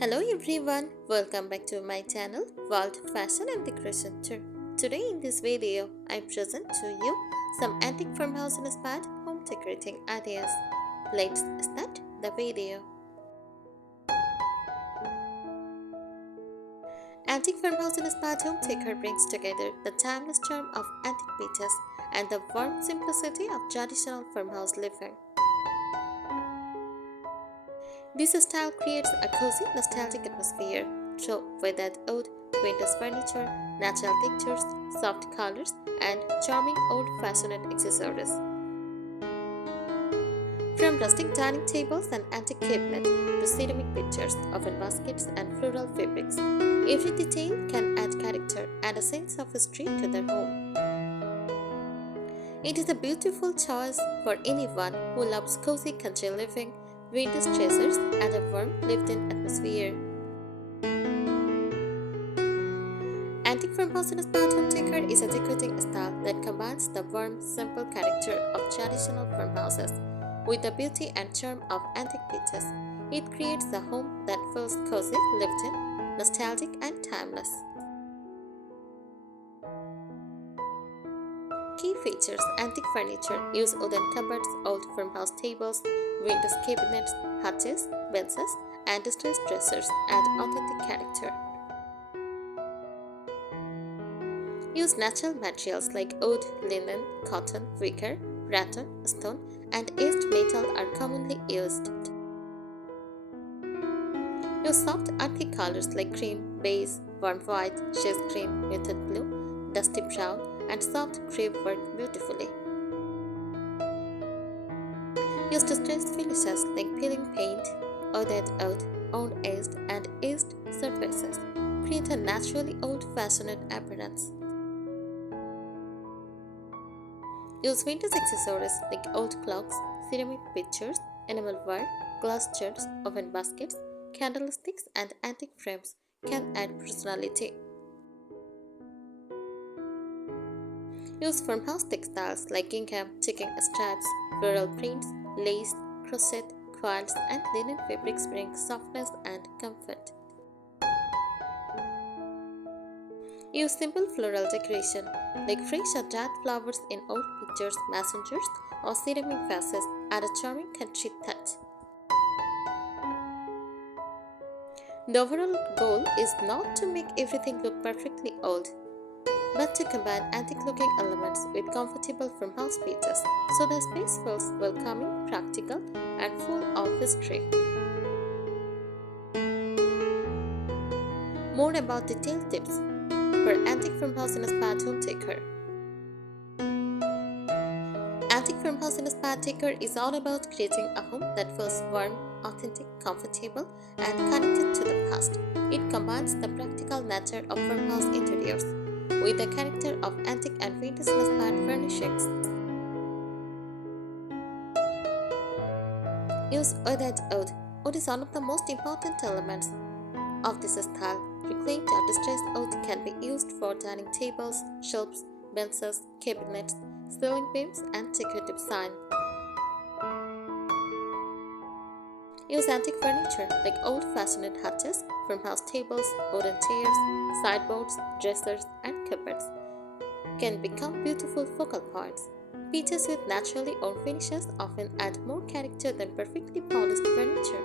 Hello everyone, welcome back to my channel World Fashion and Decoration Tour. Today in this video, I present to you some antique farmhouse inspired home decorating ideas. Let's start the video. Antique farmhouse inspired home decor brings together the timeless charm of antique pieces and the warm simplicity of traditional farmhouse living. This style creates a cozy, nostalgic atmosphere through weathered oud, vintage furniture, natural textures, soft colors, and charming old-fashioned accessories. From rustic dining tables and antique cabinets to ceramic pictures, oven baskets, and floral fabrics, every detail can add character and a sense of history to their home. It is a beautiful choice for anyone who loves cozy country living, vintage treasures, and a warm, lived-in atmosphere. Antique farmhouse inspired home decor is a decorating style that combines the warm, simple character of traditional farmhouses with the beauty and charm of antique pieces. It creates a home that feels cozy, lived-in, nostalgic, and timeless. Key features: antique furniture use wooden cupboards, old farmhouse tables, vintage cabinets, hutches, benches, and distressed dressers add authentic character. Use natural materials like wood, linen, cotton, wicker, rattan, stone, and aged metal are commonly used. Use soft earthy colors like cream, beige, warm white, shade green, muted blue, dusty brown, and soft crepe work beautifully. Use distressed finishes like peeling paint, weathered oud, old-aged, and aged surfaces. Create a naturally old-fashioned appearance. Use vintage accessories like old clocks, ceramic pictures, enamel ware, glass jars, oven baskets, candlesticks, and antique frames can add personality. Use farmhouse textiles like gingham, chicken stripes, floral prints, lace, crochet, quilts, and linen fabrics bring softness and comfort. Use simple floral decoration like fresh or dried flowers in old pictures, messengers, or ceramic vases add a charming country touch. The overall goal is not to make everything look perfectly old, but to combine antique-looking elements with comfortable farmhouse pieces so the space feels welcoming, practical, and full of history. More about detailed tips for antique farmhouse inspired home decor. Antique farmhouse inspired decor is all about creating a home that feels warm, authentic, comfortable, and connected to the past. It combines the practical nature of farmhouse interiors with the character of antique and vintage inspired furnishings. Use weathered oud. Wood is one of the most important elements of this style. Reclaimed or distressed oud can be used for dining tables, shelves, benches, cabinets, ceiling beams, and decorative sign. Use antique furniture like old-fashioned hutches, farmhouse tables, wooden chairs, sideboards, dressers, and cupboards can become beautiful focal points. Pieces with naturally owned finishes often add more character than perfectly polished furniture.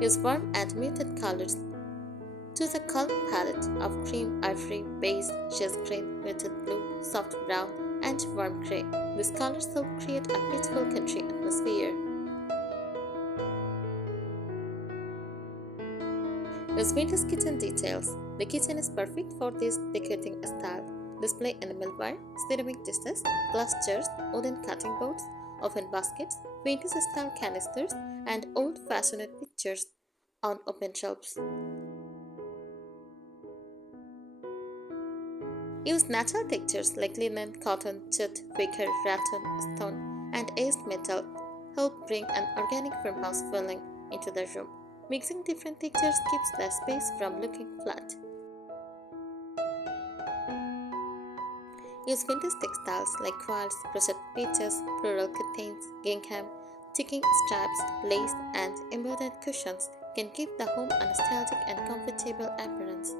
Use warm and muted colors. Choose a color palette of cream, ivory, beige, shade green, muted blue, soft brown, and warm gray. These colors help create a peaceful country atmosphere. Use vintage kitchen details. The kitchen is perfect for this decorating style. Display enamelware, ceramic dishes, glass jars, wooden cutting boards, oven baskets, vintage style canisters, and old-fashioned pictures on open shelves. Use natural textures like linen, cotton, jute, wicker, rattan, stone, and aged metal. Help bring an organic farmhouse feeling into the room. Mixing different textures keeps the space from looking flat. Use vintage textiles like quilts, crochet pieces, floral curtains, gingham, Ticking stripes, lace, and embroidered cushions can give the home a nostalgic and comfortable appearance.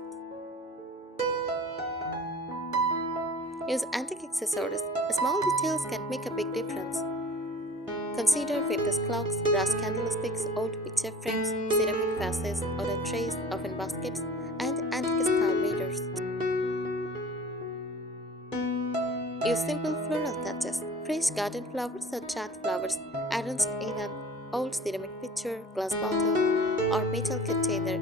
Use antique accessories. Small details can make a big difference. Consider vintage clocks, brass candlesticks, old picture frames, ceramic vases, wooden trays, oven baskets, and antique style mirrors. Use simple floral touches. Fresh garden flowers or chat flowers arranged in an old ceramic pitcher, glass bottle, or metal container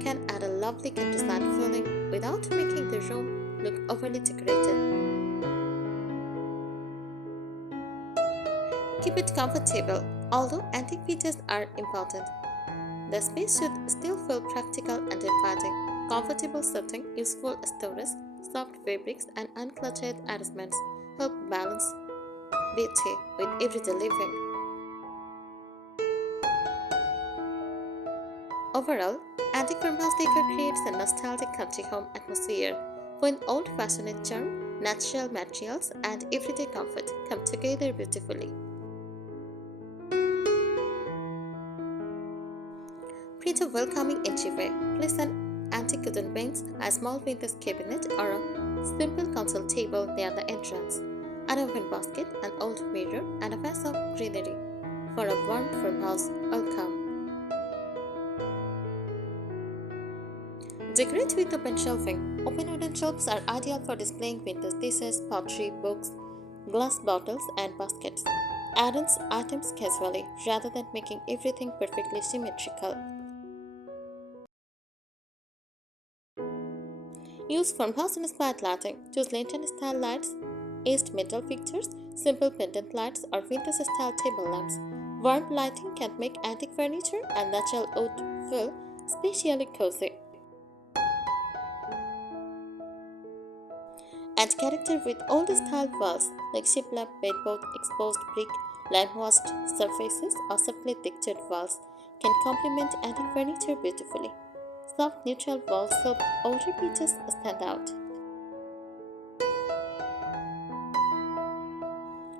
can add a lovely countryside feeling without making the room look overly decorated. Keep it comfortable. Although antique features are important, the space should still feel practical and inviting. Comfortable setting, useful storage, soft fabrics, and uncluttered arrangements help balance beauty with everyday living. Overall, antique farmhouse decor creates a nostalgic country home atmosphere when old-fashioned charm, natural materials, and everyday comfort come together beautifully. Create a welcoming entryway. Place an antique wooden bench, a small vintage cabinet, or a simple console table near the entrance. An open basket, an old mirror, and a vase of greenery for a warm farmhouse welcome. Decorate with open shelving. Open wooden shelves are ideal for displaying vintage dishes, pottery, books, glass bottles, and baskets. Arrange items casually rather than making everything perfectly symmetrical. Use farmhouse-inspired lighting. Choose lantern-style lights, aged metal fixtures, simple pendant lights, or vintage-style table lamps. Warm lighting can make antique furniture and natural wood feel especially cozy. Add character with old-style walls like shiplap, bedboard, exposed brick, lime-washed surfaces, or softly textured walls can complement antique furniture beautifully. Soft neutral walls help older pieces stand out.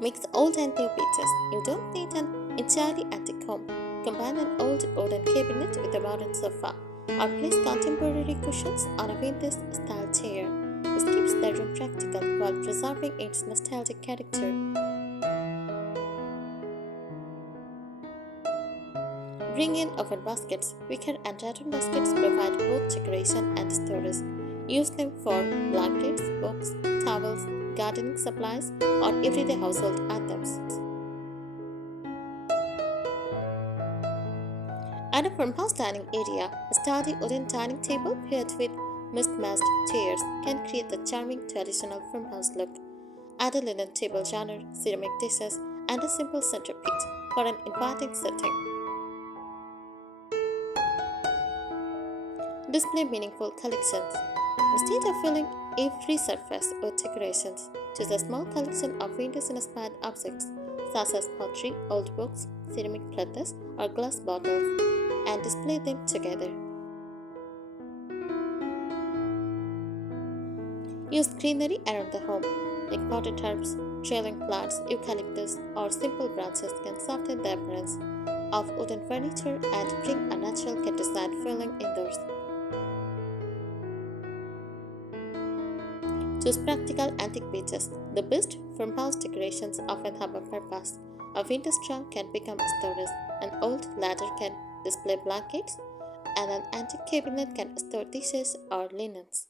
Mix old and new pieces. You don't need an entirely antique home. Combine an old wooden cabinet with a modern sofa, or place contemporary cushions on a vintage style chair. This keeps the room practical while preserving its nostalgic character. Bring in oven baskets. Wicker and rattan baskets provide both decoration and storage. Use them for blankets, books, towels, gardening supplies, or everyday household items. Add a farmhouse dining area. A sturdy wooden dining table paired with mismatched chairs can create a charming traditional farmhouse look. Add a linen table genre, ceramic dishes, and a simple centerpiece for an inviting setting. Display meaningful collections. Instead of filling every surface with decorations, choose a small collection of vintage-inspired objects such as pottery, old books, ceramic platters, or glass bottles, and display them together. Use greenery around the home, like potted herbs, trailing plants, eucalyptus, or simple branches can soften the appearance of wooden furniture and bring a natural countryside feeling indoors. Choose practical antique pieces. The best farmhouse decorations often have a purpose. A vintage trunk can become storage, an old ladder can display blankets, and an antique cabinet can store dishes or linens.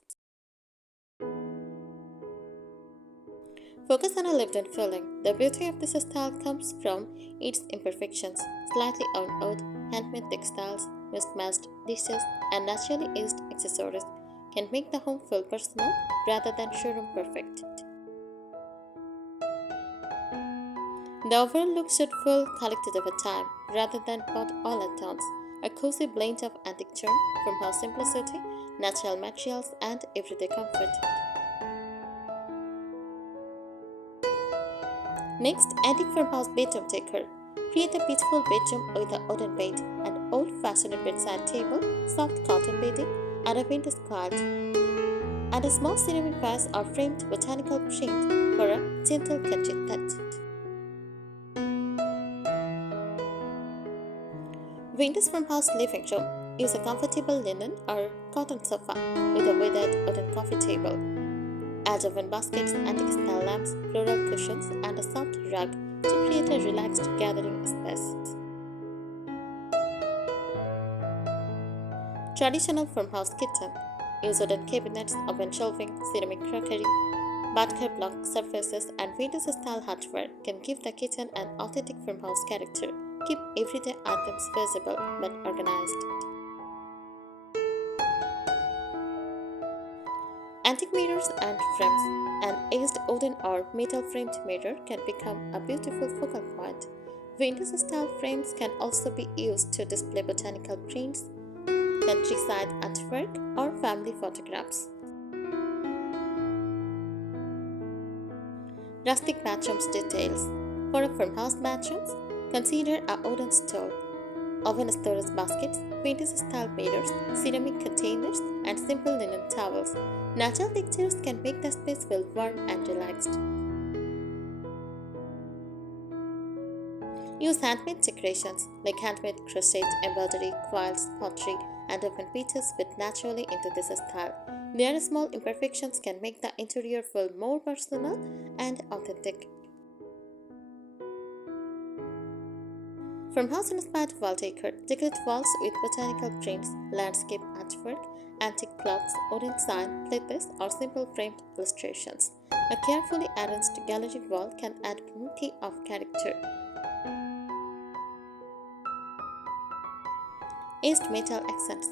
Focus on a lived-in feeling. The beauty of this style comes from its imperfections, slightly unwood, handmade textiles, mismatched dishes, and naturally aged accessories can make the home feel personal rather than showroom perfect. The overall look should feel collected over time rather than bought all at once. A cozy blend of antique charm, farmhouse simplicity, natural materials, and everyday comfort. Next, antique farmhouse bedroom decor. Create a beautiful bedroom with a wooden bed, an old-fashioned bedside table, soft cotton bedding, and a vintage quilt, and a small ceramic vase or framed botanical print for a gentle country touch. Winter's farmhouse living room. Use a comfortable linen or cotton sofa with a weathered wooden coffee table. Add oven baskets, antique style lamps, floral cushions, and a soft rug to create a relaxed gathering space. Traditional farmhouse kitchen. Use wooden cabinets, oven shelving, ceramic crockery, Badker block surfaces, and vintage style hardware can give the kitchen an authentic farmhouse character. Keep everyday items visible but organized. Antique mirrors and frames. An aged wooden or metal framed mirror can become a beautiful focal point. Vintage style frames can also be used to display botanical prints, countryside artwork, or family photographs. Rustic bathrooms details. For a farmhouse bathrooms, consider a wooden stove, oven storage baskets, vintage style mirrors, ceramic containers, and simple linen towels. Natural textures can make the space feel warm and relaxed. Use handmade decorations like handmade crochet, embroidery, quilts, pottery, and open pieces fit naturally into this style. Their small imperfections can make the interior feel more personal and authentic. Farmhouse inspired wall decor. Decorate walls with botanical prints, landscape artwork, antique clocks, wooden sign, playlists, or simple framed illustrations. A carefully arranged gallery wall can add plenty of character. Aged metal accents.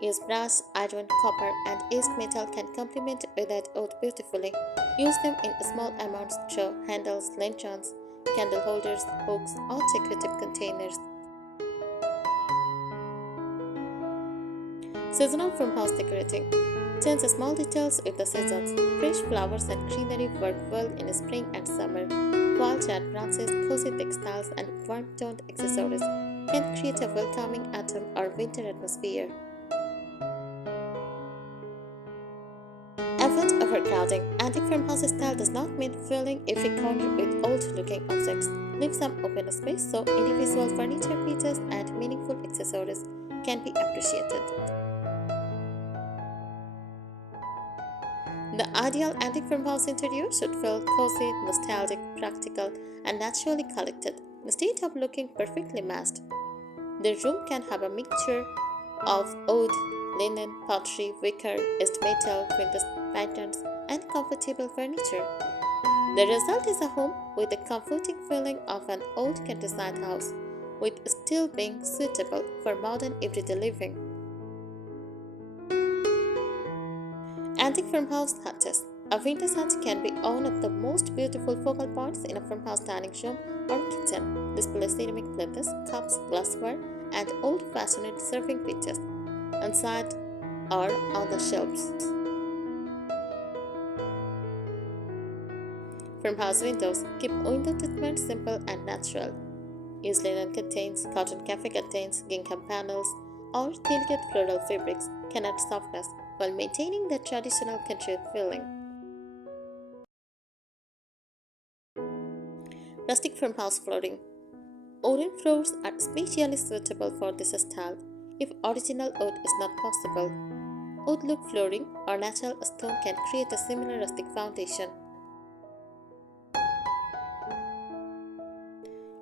Use brass, iron, copper, and aged metal can complement weathered wood beautifully. Use them in small amounts through handles, lanterns, candle holders, hooks, or decorative containers. Seasonal farmhouse decorating. Change small details with the seasons. Fresh flowers and greenery work well in spring and summer. Wall art branches, cozy textiles, and warm-toned accessories can create a welcoming autumn or winter atmosphere. Avoid overcrowding. Antique farmhouse style does not mean filling every corner with old-looking objects. Leave some open space so individual furniture pieces and meaningful accessories can be appreciated. The ideal antique farmhouse interior should feel cozy, nostalgic, practical, and naturally collected, instead of looking perfectly massed. The room can have a mixture of wood, linen, pottery, wicker, aged metal, vintage patterns, and comfortable furniture. The result is a home with the comforting feeling of an old countryside house, with still being suitable for modern everyday living. Antique farmhouse hutches. A vintage hut can be one of the most beautiful focal points in a farmhouse dining room or kitchen. Display ceramic plates, cups, glassware, and old-fashioned serving pitchers inside or on the shelves. Farmhouse windows. Keep window treatment simple and natural. Use linen curtains, cotton cafe curtains, gingham panels, or tilted floral fabrics can add softness while maintaining the traditional country feeling. Rustic farmhouse flooring. Wooden floors are especially suitable for this style if original wood is not possible. Wood-look flooring or natural stone can create a similar rustic foundation.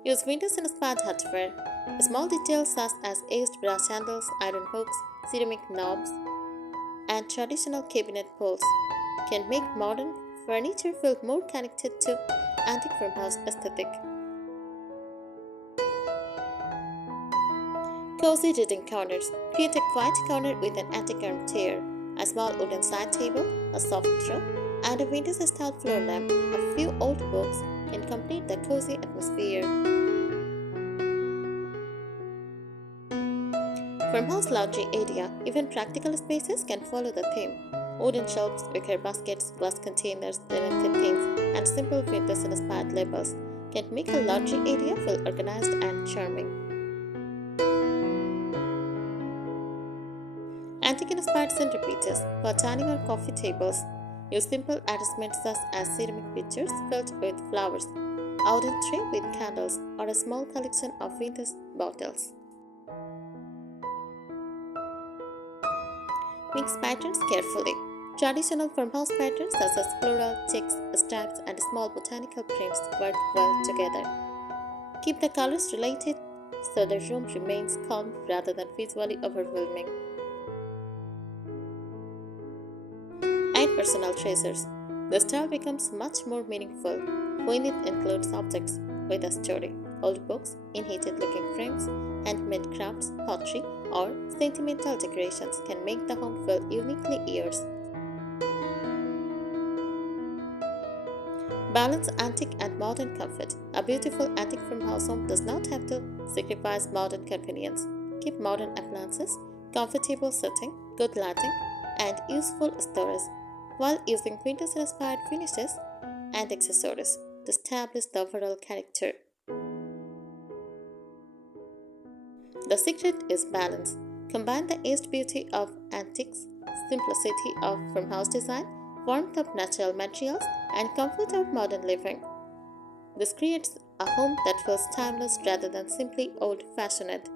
Use windows-inspired hardware. Small details such as aged brass handles, iron hooks, ceramic knobs, and traditional cabinet poles can make modern furniture feel more connected to antique farmhouse aesthetic. Cozy reading corners. Create a quiet corner with an antique armchair, a small wooden side table, a soft throw, and a vintage-style floor lamp. A few old books can complete the cozy atmosphere. Farmhouse laundry area. Even practical spaces can follow the theme. Wooden shelves, wicker baskets, glass containers, linen curtains, and simple vintage-inspired labels can make a laundry area feel organized and charming. Antique-inspired centerpieces for dining or coffee tables. Use simple arrangements such as ceramic pitchers filled with flowers, a wooden tray with candles, or a small collection of vintage bottles. Mix patterns carefully. Traditional farmhouse patterns such as floral, checks, stripes, and small botanical prints work well together. Keep the colors related so the room remains calm rather than visually overwhelming. Add personal treasures. The style becomes much more meaningful when it includes objects with a story. Old books, in-heated looking frames, handmade crafts, pottery, or sentimental decorations can make the home feel uniquely yours. Balance antique and modern comfort. A beautiful antique farmhouse home does not have to sacrifice modern convenience. Keep modern appliances, comfortable seating, good lighting, and useful storage, while using vintage-inspired finishes and accessories to establish the overall character. The secret is balance. Combine the aged beauty of antiques, simplicity of farmhouse design, warmth of natural materials, and comfort of modern living. This creates a home that feels timeless rather than simply old fashioned.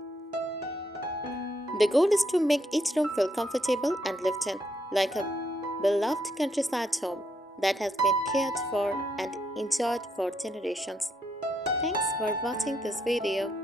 The goal is to make each room feel comfortable and lived in, like a beloved countryside home that has been cared for and enjoyed for generations. Thanks for watching this video.